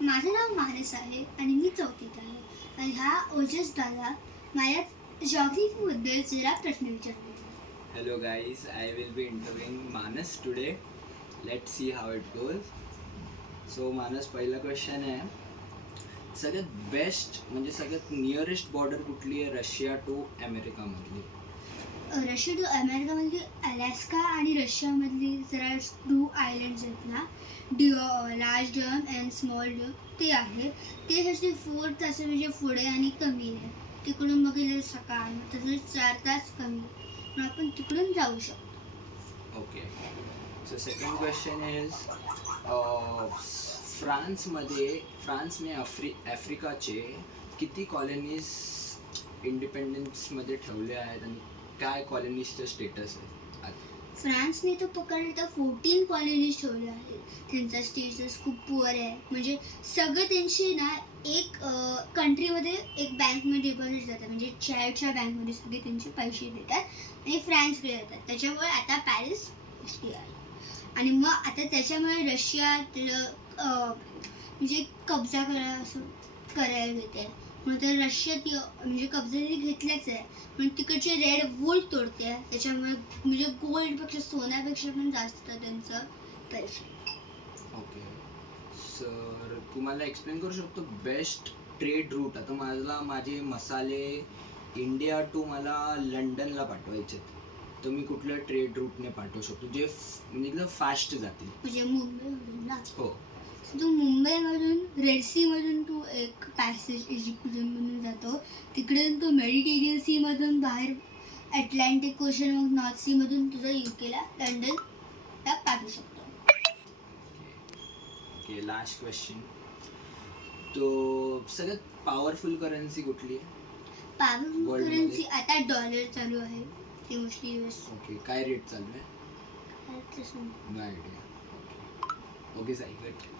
माझं नाव मानस आहे आणि मी चौथीत आहे. आणि हा ओजस दादा मला जॉग्रफीबद्दल जरा प्रश्न विचारले. Hello guys, I will be interviewing Manas today. Let's see how it goes. So Manas, पहिला क्वेश्चन आहे, सगळ्यात बेस्ट म्हणजे सगळ्यात नियरेस्ट बॉर्डर कुठली आहे रशिया टू अमेरिका मधली? रशिया टू अमेरिकामधली अलास्का आणि रशियामधली जरा 2 आयलंड्स आहेत ना, लार्ज ड्यूम अँड स्मॉल ड्यूम, ते आहे. ते ह्याचे 4 तास म्हणजे पुढे आणि कमी आहे. तिकडून मग गेलं सकाळ, मग त्याचं 4 तास कमी, मग आपण तिकडून जाऊ शकतो. Okay. So second question is, फ्रान्सने आफ्रिकाचे किती कॉलनीज इंडिपेंडन्समध्ये ठेवले आहेत आणि काय कॉलनीजचं स्टेटस आहे? फ्रान्सने तर पकडलं तर 14 कॉलनीज ठेवल्या आहेत. त्यांचा स्टेटस खूप पुअर आहे. म्हणजे सगळं त्यांची ना एक कंट्रीमध्ये एक बँकमध्ये डिपॉझिट जातात, म्हणजे चायच्या बँकमध्ये सगळे त्यांचे पैसे देतात आणि फ्रान्सकडे जातात. त्याच्यामुळे आता पॅरिस गोष्टी आहे. आणि मग आता त्याच्यामुळे रशिया म्हणजे कब्जा करायला घेते. मग तर रशिया ती म्हणजे कब्जा घेतल्याच आहे, पण तिकडचे रेड वूल तोडते. त्याच्यामुळे म्हणजे गोल्डपेक्षा सोन्यापेक्षा पण जास्त त्यांचं पैसे. ओके. सर तुम्हाला एक्सप्लेन करू शकतो बेस्ट ट्रेड रूट? आता माझे मसाले इंडिया टू मला लंडनला पाठवायचे, तर मी कुठल्या ट्रेड रूटने पाठवू शकतो जे म्हणजे फास्ट जातील? म्हणजे मुंबईमधून ना? हो. तू मुंबईमधून रेड सीमधून तू एक पॅसेज इजिप्तमधून जातो, तिकडून तू मेडिटेरियन सीमधून बाहेर अटलांटिक ओशन, मग नॉर्थ सीमधून तुझं युकेला लंडनला पाठवू शकतो. ओके. लास्ट क्वेश्चन, तो सगळ्यात पॉवरफुल करन्सी कुठली आहे? पॉवरफुल करन्सी आता डॉलर चालू आहे, ती मोस्टली यूएस. ओके. काय रेट चालू आहे? काय no idea. Okay Sai, good.